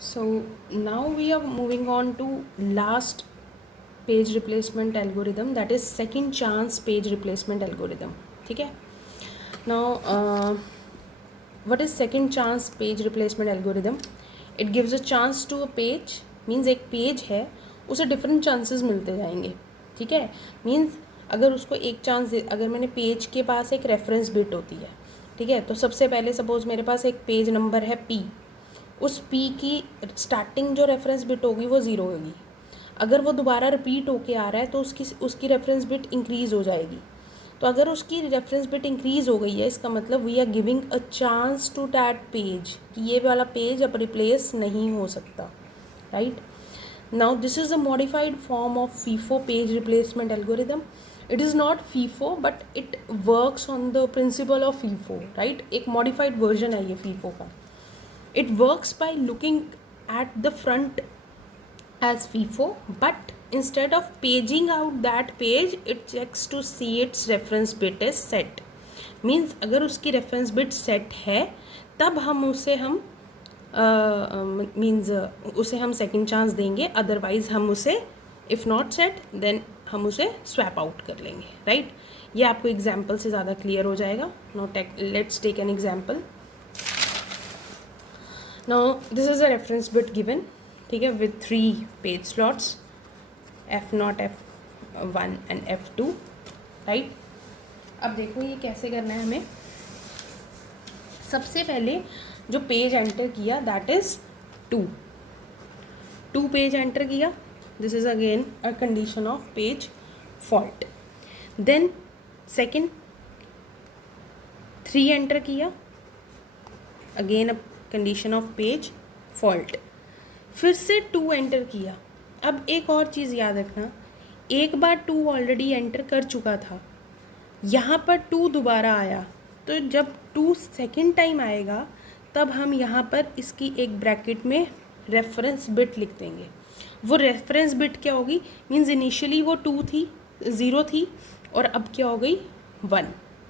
So now we are moving on to last page replacement algorithm, that is second chance page replacement algorithm. ठीक है. Now what is second chance page replacement algorithm? It gives a chance to a page, means एक page है उसे different chances मिलते जाएंगे. ठीक है. Means अगर उसको एक चांस, अगर मैंने पेज के पास एक रेफरेंस बिट होती है, ठीक है, तो सबसे पहले सपोज मेरे पास एक पेज नंबर है P, उस P की स्टार्टिंग जो रेफरेंस बिट होगी वो 0 होगी. अगर वो दोबारा रिपीट होके आ रहा है तो उसकी रेफरेंस बिट इंक्रीज़ हो जाएगी. तो अगर उसकी रेफरेंस बिट इंक्रीज़ हो गई है, इसका मतलब we are giving a chance to that page कि ये वाला पेज अब रिप्लेस नहीं हो सकता. Right. Now this is a modified form of FIFO page replacement algorithm. It is not FIFO but it works on the principle of FIFO. Right. एक modified version है ये फीफो का. It works by looking at the front as FIFO, but instead of paging out that page, it checks to see its reference bit is set. Means अगर उसकी reference bit set है तब हम उसे second chance देंगे. Otherwise हम उसे if not set then हम उसे swap out कर लेंगे. Right? ये आपको example से ज़्यादा clear हो जाएगा. Now let's take an example. Now this is a reference bit given, ठीक है, with 3 page slots F0, F1 and F2. Right. अब देखो ये कैसे करना है हमें. सबसे पहले जो पेज एंटर किया दैट इज़ 2 पेज एंटर किया. This is again a condition of page fault. Then second 3 enter किया, again a condition of page fault. फिर से 2 एंटर किया. अब एक और चीज़ याद रखना, एक बार 2 ऑलरेडी एंटर कर चुका था, यहाँ पर 2 दोबारा आया, तो जब 2 सेकेंड टाइम आएगा तब हम यहाँ पर इसकी एक ब्रैकेट में रेफरेंस बिट लिख देंगे. वो रेफरेंस बिट क्या होगी, मीन्स इनिशियली वो 2 थी, 0 थी और अब क्या हो गई 1.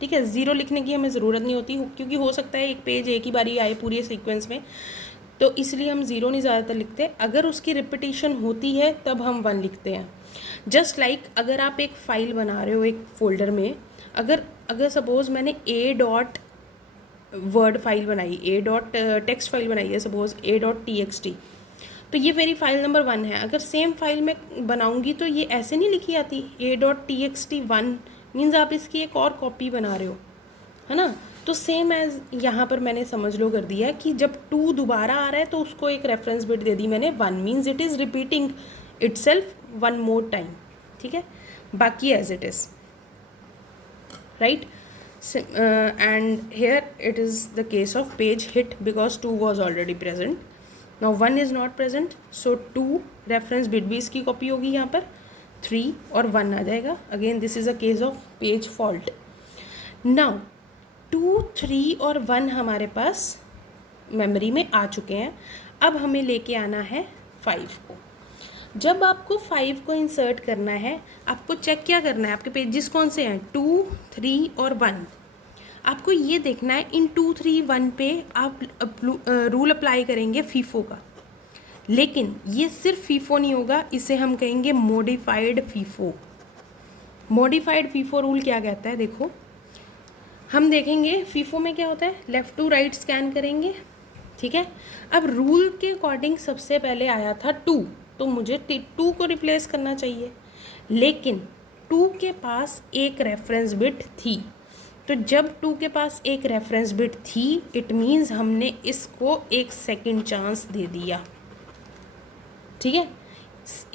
ठीक है. 0 लिखने की हमें ज़रूरत नहीं होती क्योंकि हो सकता है एक पेज एक ही बारी आए पूरे सीक्वेंस में, तो इसलिए हम 0 नहीं ज़्यादातर लिखते. अगर उसकी रिपीटिशन होती है तब हम 1 लिखते हैं. जस्ट लाइक अगर आप एक फ़ाइल बना रहे हो एक फ़ोल्डर में, अगर सपोज़ मैंने वर्ड फाइल बनाई, टेक्स्ट फाइल बनाई है सपोज़ a.txt, तो ये मेरी फाइल नंबर 1 है. अगर सेम फाइल में बनाऊंगी तो ये ऐसे नहीं लिखी आती a.txt1, मीन्स आप इसकी एक और कॉपी बना रहे हो, है ना. तो सेम एज यहाँ पर मैंने समझ लो कर दिया कि जब 2 दोबारा आ रहा है तो उसको एक रेफरेंस बिट दे दी मैंने 1, means it is repeating itself 1 more time. ठीक है. बाकी as it is. Right. And here it is the case of page hit because 2 was already present. Now 1 is not present, so 2 reference bit भी इसकी copy होगी, यहाँ पर 3 और 1 आ जाएगा. Again this is a case of page fault. Now 2, 3 और 1 हमारे पास memory में आ चुके हैं. अब हमें लेके आना है 5 को. जब आपको 5 को इंसर्ट करना है, आपको चेक क्या करना है, आपके पेजेस कौन से हैं 2, 3 और 1. आपको ये देखना है इन 2, 3, 1 पे आप रूल अप्लाई करेंगे फीफो का. लेकिन ये सिर्फ फीफो नहीं होगा, इसे हम कहेंगे modified FIFO. Modified FIFO rule क्या कहता है, देखो हम देखेंगे फीफो में क्या होता है, लेफ़्ट टू राइट स्कैन करेंगे. ठीक है. अब रूल के अकॉर्डिंग सबसे पहले आया था 2, तो मुझे 2 को रिप्लेस करना चाहिए, लेकिन 2 के पास एक रेफरेंस बिट थी. तो जब 2 के पास एक रेफरेंस बिट थी, इट मीन्स हमने इसको एक सेकंड चांस दे दिया. ठीक है.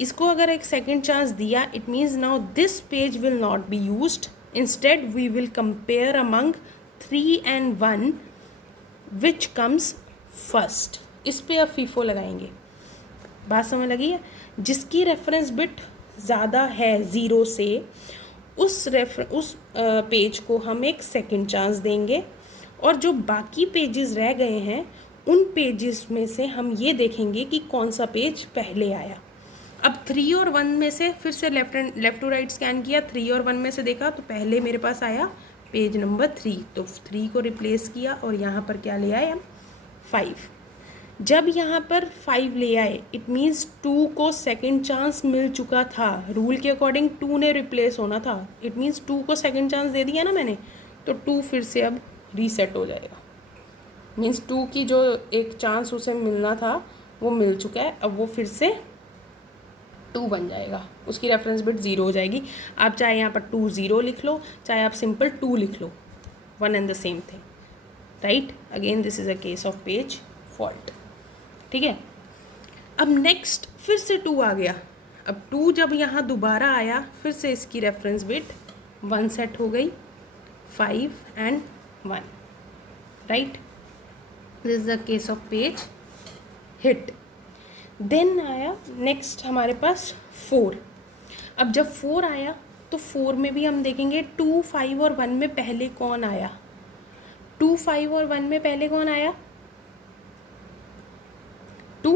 इसको अगर एक सेकंड चांस दिया, it means now this page will not be used. Instead we will compare among 3 and 1 which comes first. इस पे अब फीफो लगाएंगे. बात समझ लगी है. जिसकी रेफरेंस बिट ज़्यादा है 0 से, उस पेज को हम एक सेकंड चांस देंगे, और जो बाकी पेजेस रह गए हैं उन पेजेस में से हम ये देखेंगे कि कौन सा पेज पहले आया. अब 3 और 1 में से फिर से लेफ़्ट टू राइट स्कैन किया, 3 और 1 में से देखा तो पहले मेरे पास आया पेज नंबर 3, तो 3 को रिप्लेस किया और यहाँ पर क्या ले आए हम 5. जब यहाँ पर 5 ले आए इट मीन्स 2 को सेकंड चांस मिल चुका था, रूल के अकॉर्डिंग 2 ने रिप्लेस होना था, इट मीन्स 2 को सेकंड चांस दे दिया ना मैंने, तो 2 फिर से अब रीसेट हो जाएगा। मीन्स 2 की जो एक चांस उसे मिलना था वो मिल चुका है, अब वो फिर से 2 बन जाएगा, उसकी रेफरेंस बिट 0 हो जाएगी। आप चाहे यहाँ पर 2 0 लिख लो, चाहे आप सिंपल 2 लिख लो, one and the same thing, right. Again this is a case of page fault, ठीक है। अब नेक्स्ट फिर से 2 आ गया, अब 2 जब यहाँ दोबारा आया फिर से इसकी रेफरेंस बिट 1 सेट हो गई, 5 and 1, right. This is the case of page hit. Then आया नेक्स्ट हमारे पास 4। अब जब 4 आया तो 4 में भी हम देखेंगे 2, 5 और 1 में पहले कौन आया। 2, 5 और 1 में पहले कौन आया, 2,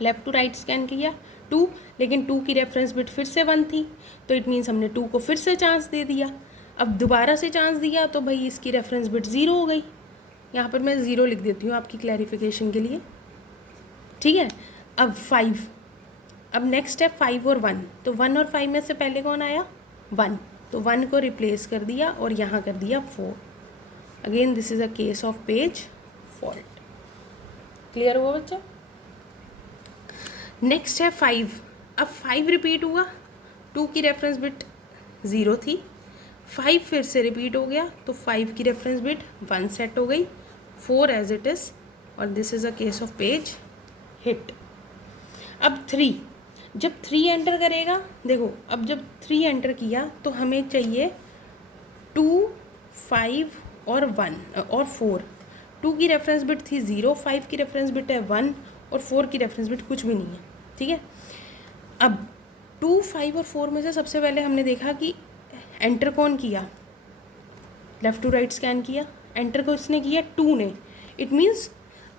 लेफ़्ट टू राइट स्कैन किया 2, लेकिन 2 की रेफरेंस बिट फिर से 1 थी, तो इट मीन्स हमने 2 को फिर से चांस दे दिया। अब दोबारा से चांस दिया तो भाई इसकी रेफरेंस बिट 0 हो गई, यहाँ पर मैं 0 लिख देती हूँ आपकी क्लैरिफिकेशन के लिए, ठीक है। अब 5, अब नेक्स्ट है 5 और 1, तो 1 और 5 में से पहले कौन आया, 1, तो 1 को रिप्लेस कर दिया और यहाँ कर दिया 4। Again this is a case of page fault. Clear हुआ बच्चा। नेक्स्ट है 5, अब 5 रिपीट हुआ, 2 की रेफरेंस बिट 0 थी, 5 फिर से रिपीट हो गया तो 5 की रेफरेंस बिट 1 सेट हो गई, 4 एज इट इज़, और this is a case of page hit. अब 3, जब 3 एंटर करेगा, देखो अब जब 3 एंटर किया तो हमें चाहिए 2, 5 और 1 और 4। 2 की रेफरेंस बिट थी 0, 5 की रेफरेंस बिट है 1 और 4 की रेफरेंस बिट कुछ भी नहीं है, ठीक है। अब 2, 5 और 4 में से सबसे पहले हमने देखा कि एंटर कौन किया, लेफ़्ट टू राइट स्कैन किया, एंटर को इसने किया 2 ने, इट मीन्स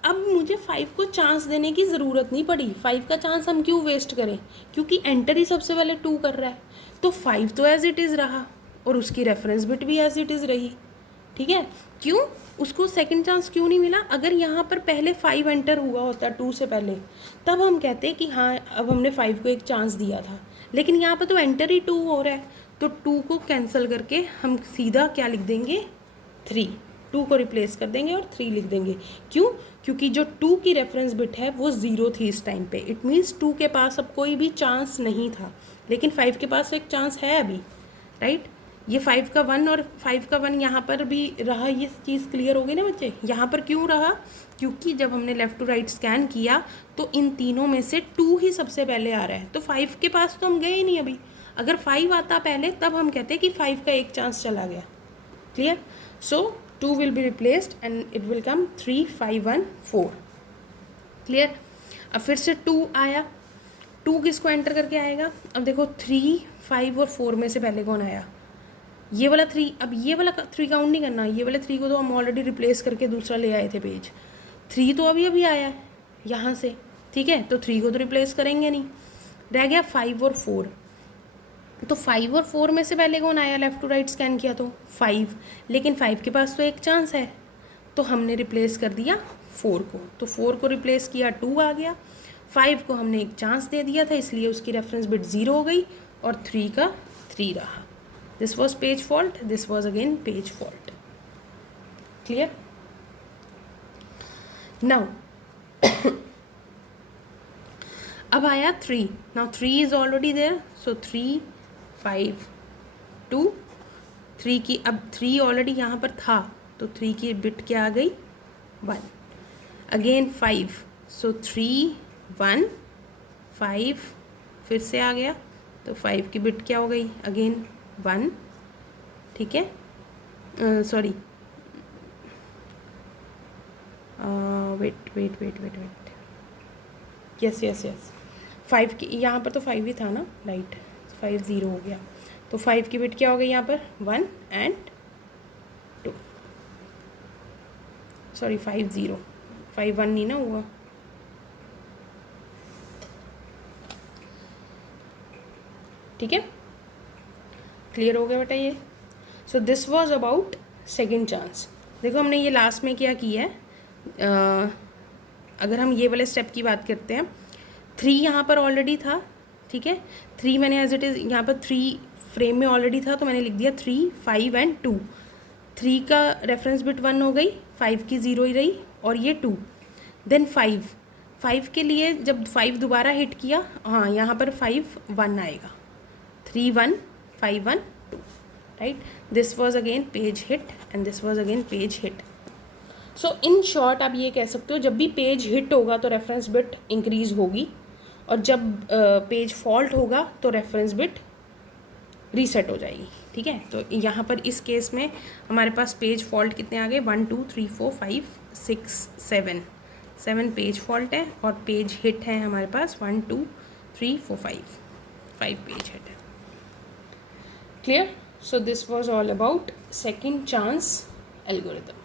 अब मुझे 5 को चांस देने की ज़रूरत नहीं पड़ी। 5 का चांस हम क्यों वेस्ट करें, क्योंकि एंटर ही सबसे पहले 2 कर रहा है, तो 5 तो एज इट इज़ रहा और उसकी रेफरेंस बिट भी एज इट इज़ रही, ठीक है। क्यों, उसको सेकंड चांस क्यों नहीं मिला। अगर यहाँ पर पहले 5 एंटर हुआ होता 2 से पहले, तब हम कहते कि हाँ अब हमने 5 को एक चांस दिया था, लेकिन यहाँ पर तो एंटर ही 2 हो रहा है, तो 2 को कैंसिल करके हम सीधा क्या लिख देंगे, 3, 2 को रिप्लेस कर देंगे और 3 लिख देंगे। क्यों, क्योंकि जो 2 की रेफरेंस बिट है वो 0 थी इस टाइम पे, इट मीन्स 2 के पास अब कोई भी चांस नहीं था, लेकिन 5 के पास एक चांस है अभी, राइट। ये 5 का 1 और 5 का 1 यहाँ पर भी रहा, ये चीज़ क्लियर हो गई ना बच्चे। यहाँ पर क्यों रहा, क्योंकि जब हमने लेफ़्ट टू राइट स्कैन किया तो इन तीनों में से 2 ही सबसे पहले आ रहा है, तो 5 के पास तो हम गए ही नहीं अभी। अगर 5 आता पहले तब हम कहते कि 5 का एक चांस चला गया, clear. So 2 will be replaced and it will come 3, 5, 1, 4, clear. अब फिर से 2 आया, 2 किसको एंटर करके आएगा, अब देखो 3, 5 और 4 में से पहले कौन आया, ये वाला 3। अब ये वाला 3 काउंट नहीं करना, ये वाले 3 को तो हम ऑलरेडी रिप्लेस करके दूसरा ले आए थे पेज, 3 तो अभी अभी आया है यहाँ से, ठीक है, तो 3 को तो रिप्लेस करेंगे नहीं, रह गया 5 और 4। तो 5 और 4 में से पहले कौन आया, लेफ़्ट टू राइट स्कैन किया तो 5, लेकिन 5 के पास तो एक चांस है, तो हमने रिप्लेस कर दिया 4 को, तो 4 को रिप्लेस किया 2 आ गया, 5 को हमने एक चांस दे दिया था इसलिए उसकी रेफरेंस बिट 0 हो गई और 3 का 3 रहा। This was page fault, this was again page fault, clear. Now अब आया 3, now 3 is already there, so 3, 5, 2, 3 की, अब 3 ऑलरेडी यहाँ पर था तो 3 की बिट क्या आ गई, 1, अगेन 5, सो 3, 1, 5 फिर से आ गया, तो 5 की बिट क्या हो गई, अगेन 1, ठीक है। सॉरी, वेट, यस 5 की, यहाँ पर तो 5 ही था ना, राइट, 5 0 हो गया, तो 5 की बिट क्या हो गई यहाँ पर, 1 and 2, सॉरी 5 0, 5 1 नहीं ना हुआ, ठीक है, क्लियर हो गया बेटा ये। So this was about second chance. देखो हमने ये लास्ट में क्या किया है, अगर हम ये वाले स्टेप की बात करते हैं, 3 यहाँ पर ऑलरेडी था, ठीक है, 3 मैंने एज इट इज़ यहाँ पर 3 फ्रेम में ऑलरेडी था तो मैंने लिख दिया 3, 5 एंड 2। 3 का रेफरेंस बिट 1 हो गई, 5 की 0 ही रही और ये 2। देन 5 के लिए जब 5 दोबारा हिट किया, हाँ यहाँ पर 5 1 आएगा, 3 1 5 1 2, right. This was again page hit and this was again page hit. So in short आप ये कह सकते हो जब भी पेज हिट होगा तो रेफरेंस बिट इंक्रीज होगी, और जब पेज फॉल्ट होगा तो रेफरेंस बिट रीसेट हो जाएगी, ठीक है। तो यहाँ पर इस केस में हमारे पास पेज फॉल्ट कितने आ गए, 1 2 3 4 5 6 7 पेज फॉल्ट है, और पेज हिट है हमारे पास 1 2 3 4 5 पेज हिट है। Clear? So this was all about second chance algorithm.